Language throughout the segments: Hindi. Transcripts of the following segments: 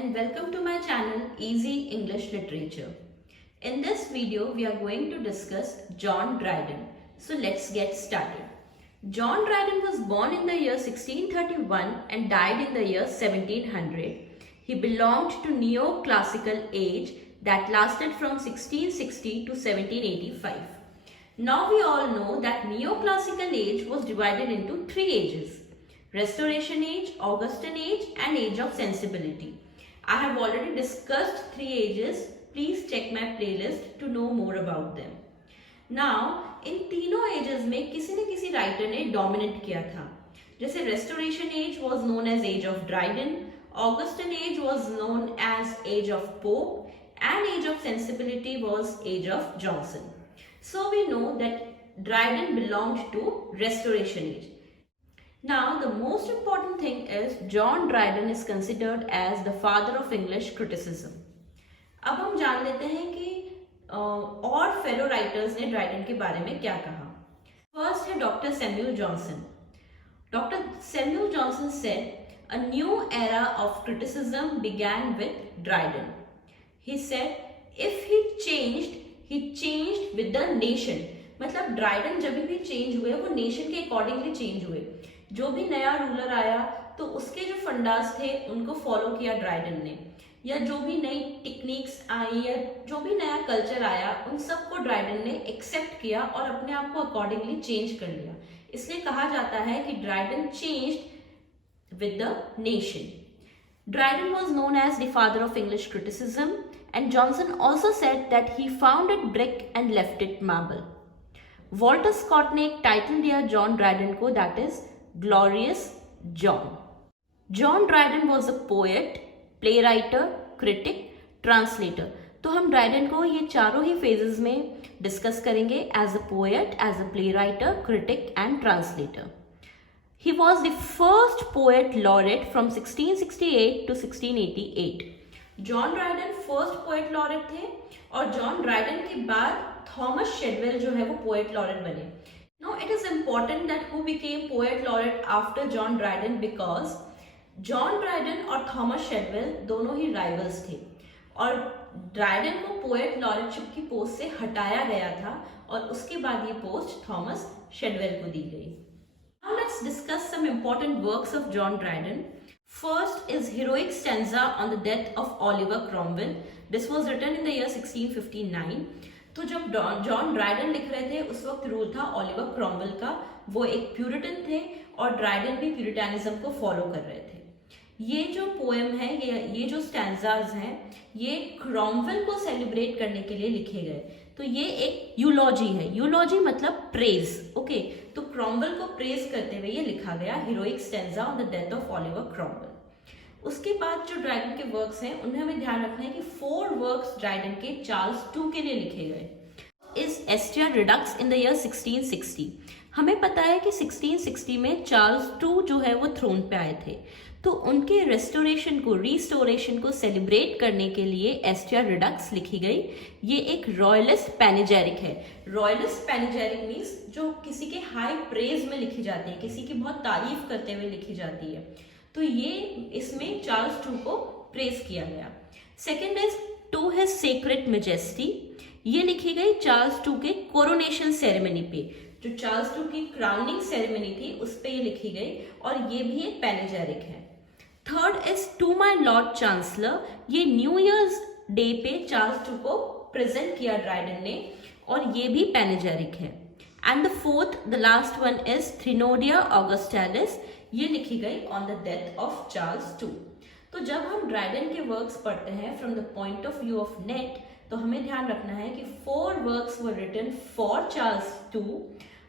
and welcome to my channel Easy English Literature. In this video we are going to discuss John Dryden. So let's get started. John Dryden was born in the year 1631 and died in the year 1700. He belonged to neoclassical age that lasted from 1660 to 1785. Now we all know that neoclassical age was divided into three ages: Restoration Age, Augustan Age and Age of Sensibility. I have already discussed three ages. Please check my playlist to know more about them. Now, इन तीनों एजेस में किसी न किसी राइटर ने डोमिनेट किया था. जैसे Restoration age was known as age of Dryden, Augustan age was known as age of Pope and age of sensibility was age of Johnson. So we know that Dryden belonged to Restoration Age. Now the most important thing is John Dryden is considered as the father of English criticism. अब हम जान लेते हैं कि और फेलो राइटर्स ने ड्राइडन के बारे में क्या कहा. फर्स्ट है doctor Samuel Johnson. Doctor Samuel Johnson said a new era of criticism began with Dryden. He said, if he changed with the nation. मतलब ड्राइडन जब भी चेंज हुए वो नेशन के अकॉर्डिंगली चेंज हुए. जो भी नया रूलर आया तो उसके जो फंडास थे उनको फॉलो किया ड्राइडन ने, या जो भी नई टेक्निक्स आई या जो भी नया कल्चर आया उन सबको ड्राइडन ने एक्सेप्ट किया और अपने आप को अकॉर्डिंगली चेंज कर लिया. इसलिए कहा जाता है कि Dryden changed with the nation. Dryden was known as the father of English criticism, and Johnson also said that he found it brick and left it marble. Walter Scott ने एक टाइटल दिया जॉन ड्राइडन को, that is Glorious John. John Dryden was a poet, playwriter, critic, translator. तो हम ड्राइडन को ये चारों ही फेजेस में डिस्कस करेंगे, as a poet, as a playwriter, critic and translator. He was the first poet laureate from 1668 to 1688. John Dryden first poet laureate थे और जॉन ड्राइडन के बाद थॉमस शेडवेल जो है वो पोएट लॉरेट बने. Now it is important that who became poet laureate after John Dryden, because John Dryden और थॉमस शेडवेल दोनों ही राइवल्स थे और ड्राइडन को पोएट लॉरेटशिप की पोस्ट से हटाया गया था और उसके बाद ये पोस्ट थॉमस शेडवेल को दी गई. Now let's discuss some important works of John Dryden. First is Heroic Stanza on the Death of Oliver Cromwell. This was written in the year 1659. तो जब जॉन ड्राइडन लिख रहे थे उस वक्त रूल था ओलिवर क्रॉमवेल का. वो एक प्यूरिटन थे और ड्राइडन भी प्यूरिटानिज्म को फॉलो कर रहे थे. ये जो पोएम है, ये जो स्टैंजाज हैं, ये क्रॉमवेल को सेलिब्रेट करने के लिए लिखे गए. तो ये एक यूलॉजी है. यूलॉजी मतलब प्रेज. ओके, तो क्रॉमवेल को प्रेज करते हुए ये लिखा गया, heroic stanza on the death of Oliver Cromwell. उसके बाद जो ड्राइडन के वर्क्स हैं उन्हें हमें ध्यान रखना है कि 4 वर्क्स ड्राइडन के चार्ल्स II के लिए लिखे गए. Is Astraea Redux in the year 1660. हमें पता है कि 1660 में चार्ल्स II जो है वो थ्रोन पे आए थे, तो उनके रिस्टोरेशन को सेलिब्रेट करने के लिए एस्टियर रिडक्स लिखी गई. ये एक रॉयलिस्ट पैनेजेरिक है. रॉयलिस्ट पैनेजेरिक मीन्स जो किसी के हाई प्रेज में लिखी जाती है, किसी की बहुत तारीफ करते हुए लिखी जाती है. तो ये इसमें चार्ल्स II को प्रेज किया गया. Second is to his sacred majesty. ये लिखी गई चार्ल्स II के कोरोनेशन सेरेमनी पे. जो चार्ल्स II की क्राउनिंग सेरेमनी थी उस पे ये लिखी गई और ये भी एक पैनेजेरिक है. Third is to my Lord Chancellor. ये न्यू ईयर्स डे पे चार्ल्स II को प्रेजेंट किया ड्राइडन ने और ये भी पैनेजेरिक है. And the fourth, the last one is Threnodia Augustalis. ये लिखी गई on the death of Charles II. तो जब हम ड्राइडन के वर्क्स पढ़ते हैं from the point of view of NET, तो हमें ध्यान रखना है कि 4 works were written for Charles II.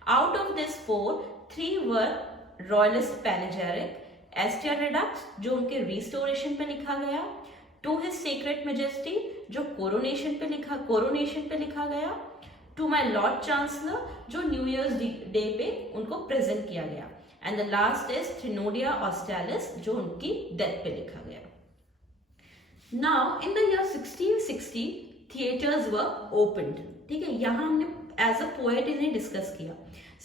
Out of this 4, 3 were royalist panegyric, Astraea Redux जो उनके रिस्टोरेशन पे लिखा गया, टू हिज सीक्रेट मेजेस्टी जो कोरोनेशन पे लिखा गया, टू माई लॉर्ड चांसलर जो न्यू ईयर्स डे पे उनको प्रेजेंट किया गया, and the last is Threnodia Augustalis जो उनकी डेथ पे लिखा गया. Now in the year 1660 theatres were opened. ठीक है, यहाँ हमने एज अ पोएट इन्हें डिस्कस किया.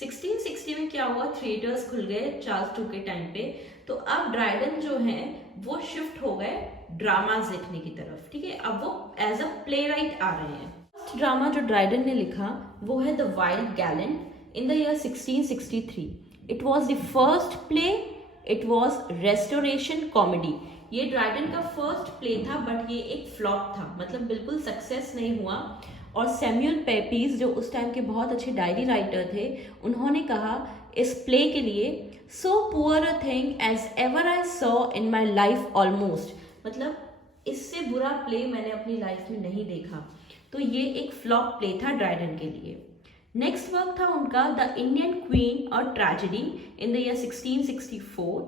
1660 में क्या हुआ, थिएटर्स खुल गए चार्ल्स II के टाइम पे. तो अब ड्राइडन जो है वो शिफ्ट हो गए ड्रामाज लिखने की तरफ, ठीक है। अब वो एज अ प्ले राइट आ रहे हैं। फर्स्ट ड्रामा जो ड्राइडन ने लिखा वो है the wild Gallant in the year 1663। It was the first play, it was restoration comedy. ये ड्राइडन का फर्स्ट प्ले था, बट ये एक फ्लॉप था, मतलब बिल्कुल सक्सेस नहीं हुआ। और सैमुअल पेपीज जो उस टाइम के बहुत अच्छे डायरी राइटर थे, उन्होंने कहा इस प्ले के लिए, so poor a thing as ever I saw in my life almost, मतलब इससे बुरा प्ले मैंने अपनी लाइफ में नहीं देखा। तो ये एक फ्लॉप प्ले था ड्राइडन के लिए। नेक्स्ट वर्क था उनका द इंडियन क्वीन और ट्रेजेडी इन द ईयर 1664।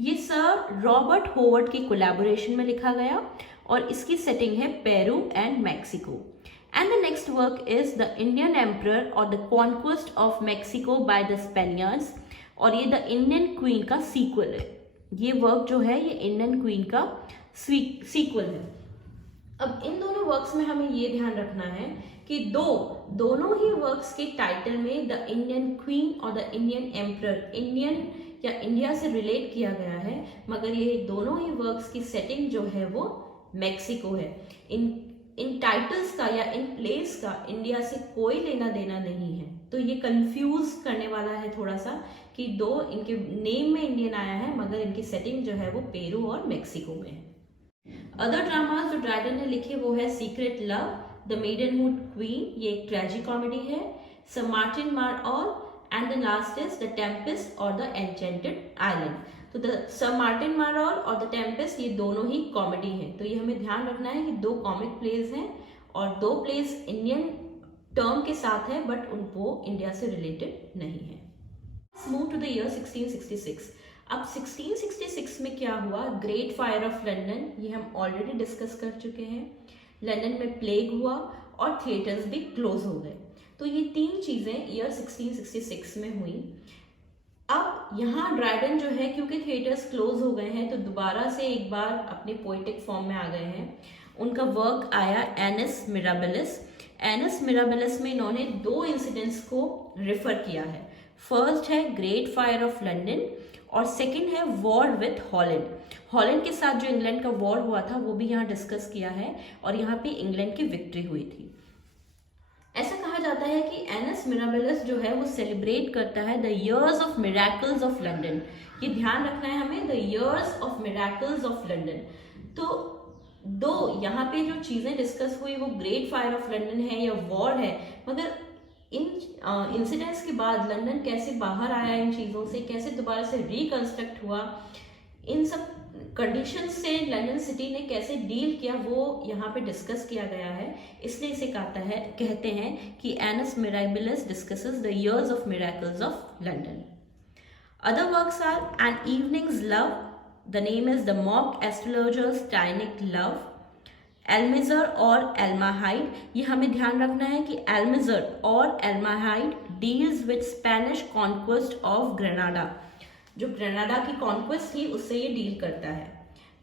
ये सर रॉबर्ट होवर्ड की कोलैबोरेशन में लिखा गया और इसकी सेटिंग है Peru and Mexico. And the next work is the Indian Emperor or the Conquest of Mexico by the Spaniards, और ये द इंडियन क्वीन का सीक्वल है। ये वर्क जो है ये इंडियन क्वीन का सीक्वल है। अब इन दोनों वर्क्स में हमें ये ध्यान रखना है कि दोनों ही वर्क्स के टाइटल में द इंडियन क्वीन और द इंडियन एम्परर, इंडियन या इंडिया से रिलेट किया गया है, मगर ये दोनों ही वर्क्स की सेटिंग जो है वो मैक्सिको है। इन टाइटल्स का या इन प्लेस का इंडिया से कोई लेना देना नहीं है, तो ये कंफ्यूज करने वाला है थोड़ा सा कि दो इनके नेम में इंडियन आया है मगर इनकी सेटिंग जो है वो पेरू और मैक्सिको में है। अदर ड्रामास जो ड्राइडन ने लिखे वो है Secret Love, the Maiden Queen, ये एक ट्रेजिक कॉमेडी है, Sir Martin Marall, and the last is the Tempest और द एन्चेंटेड आइलैंड। तो द सर मार्टिन मारऑल और द टेम्पेस्ट ये दोनों ही कॉमेडी हैं। तो ये हमें ध्यान रखना है कि दो कॉमिक प्लेज हैं और दो प्लेज इंडियन टर्म के साथ है, बट उनको इंडिया से रिलेटेड नहीं है। Move to the year 1666। अब 1666 में क्या हुआ, ग्रेट फायर ऑफ लंदन, ये हम ऑलरेडी डिस्कस कर चुके हैं। लंदन में प्लेग हुआ और थिएटर्स भी क्लोज हो गए। तो ये तीन चीजें ईयर 1666 में हुई। अब यहाँ ड्राइडन जो है क्योंकि थिएटर्स क्लोज हो गए हैं तो दोबारा से एक बार अपने पोएटिक फॉर्म में आ गए हैं। उनका वर्क आया एनिस मिराबिलिस। एनिस मिराबिलिस में इन्होंने दो इंसिडेंट्स को रेफर किया है। फर्स्ट है ग्रेट फायर ऑफ लंदन और सेकंड है वॉर विथ हॉलैंड। हॉलैंड के साथ जो इंग्लैंड का वॉर हुआ था वो भी यहाँ डिस्कस किया है और यहाँ पे इंग्लैंड की विक्ट्री हुई थी। ऐसा कहा जाता है कि एनिस मिराबिलिस जो है वो सेलिब्रेट करता है the years of miracles of London. ये ध्यान रखना है हमें, the years of miracles of London. तो दो यहाँ पे जो चीजें डिस्कस हुई वो ग्रेट फायर ऑफ लंदन है या वॉर है, मगर इन इंसिडेंट्स के बाद लंदन कैसे बाहर आया इन चीज़ों से, कैसे दोबारा से रिकंस्ट्रक्ट हुआ, इन सब कंडीशंस से लंदन सिटी ने कैसे डील किया वो यहाँ पे डिस्कस किया गया है। इसलिए इसे कहते हैं कि Annus Mirabilis discusses the years of miracles of London. Other works are an evening's love, the name is the mock astrologer's tyrannic love, Almanzor और एल्माहाइड। ये हमें ध्यान रखना है कि एल्मिजर और Almahide deals with Spanish conquest of Granada, जो ग्रेनाडा की कॉन्क्वेस्ट थी उससे ये डील करता है।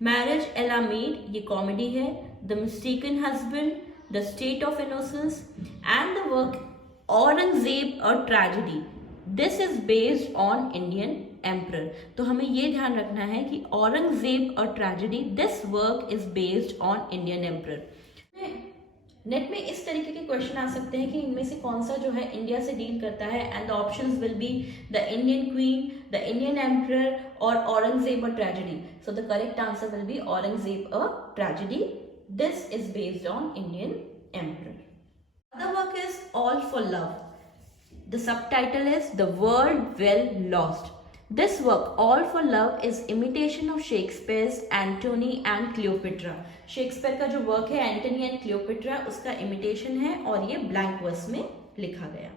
मैरिज एलामीड ये कॉमेडी है, the mistaken husband, the state of innocence and the work Aurangzeb और tragedy, this is based on Indian emperor. तो हमें ये ध्यान रखना है कि औरंगजेब और tragedy, this work is based on Indian emperor. NET में इस तरीके के क्वेश्चन आ सकते हैं कि इनमें से कौन सा जो है इंडिया से डील करता है, and the options will be the Indian queen, the Indian emperor और औरंगजेब और tragedy. So the correct answer will be Aurangzeb और tragedy, this is based on Indian emperor. Other work is all for love, the subtitle is the world well lost. This work, All for Love, is imitation of Shakespeare's Antony and Cleopatra. Shakespeare का जो वर्क है एंटनी एंड क्लियोपेट्रा उसका इमिटेशन है और ये ब्लैंक वर्स में लिखा गया।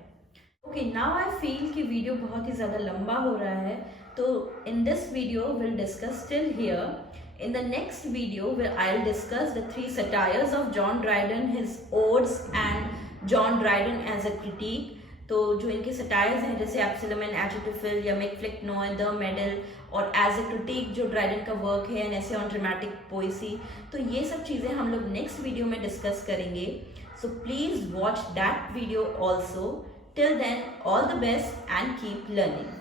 ओके, नाउ आई फील कि वीडियो बहुत ही ज़्यादा लंबा हो रहा है, तो in this video will discuss till here. In the next video I will discuss the 3 satires of John Dryden, his odes and John Dryden as a critique। तो जो इनके सटायर्स हैं जैसे एब्सलम एंड एचोटोफिल या मैकफ्लिक नोएल, द मेडल और एज ए क्रिटिक जो ड्राइडन का वर्क है, an essay on dramatic Poaceae, तो ये सब चीज़ें हम लोग नेक्स्ट वीडियो में डिस्कस करेंगे। So please watch that video also. Till then all the best and keep learning.